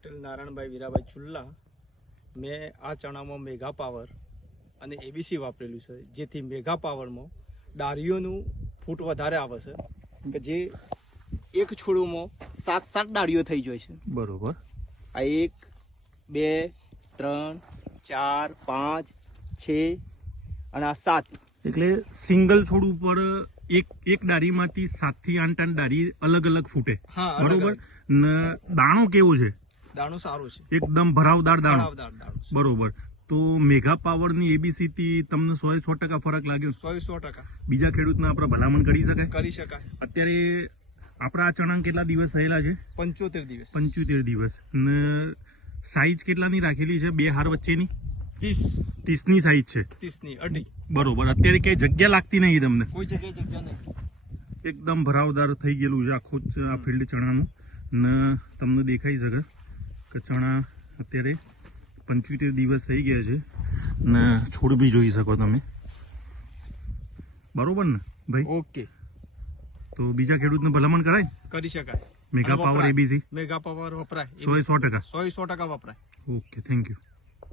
પટેલ નારાયણભાઈ વીરાભાઈ ચુલ્લા મેં આ ચણામાં મેગા પાવર અને એબીસી વાપરેલું છે જેથી મેગા પાવરમાં ડાળીઓનું ફૂટ વધારે આવે છે. કે જે એક છોડોમાં સાત સાત ડાળીઓ થઈ જાય છે. બરોબર. આ એક બે ત્રણ ચાર પાંચ છ અને આ સાત. એટલે સિંગલ છોડ ઉપર એક એક ડાળીમાંથી સાતથી આઠ આઠ ડાળી અલગ અલગ ફૂટે. બરોબર? દાણો કેવો છે? દાણો સારું છે. એકદમ ભરાવદાર દાણો. બરોબર. તો મેઘા પાવરની એબીસી થી તમને સો સો ટકા ફરક લાગ્યો? સો સો ટકા. બીજા ખેડૂતને આપણે ભલામણ કરી શકાય? કરી શકાય. અત્યારે આપણા આ ચણા કેટલા દિવસ થયેલા છે? પંચોતેર દિવસ. પંચોતેર દિવસ. ને સાઈઝ કેટલાની રાખેલી છે? બે હાર વચ્ચેની? ત્રીસ. ત્રીસની સાઈઝ છે. ત્રીસની અઢી. બરોબર. અત્યારે ક્યાંય જગ્યા લાગતી નહીં તમને? કોઈ જગ્યાએ જગ્યા નહીં. એકદમ ભરાવદાર થઈ ગયેલું છે આખું આ ફિલ્ડ ચણાનું. ને તમને દેખાઈ શકે કે ચણા અત્યારે પંચોતેર દિવસ થઈ ગયા છે. ને છોડ બી જોઈ શકો તમે. બરોબર ને ભાઈ? ઓકે. તો બીજા ખેડૂતને ભલામણ કરાય? કરી શકાય. Mega power. ABC mega power વપરાય. સો સો ટકા. સો સો ટકા વપરાય. Okay thank you.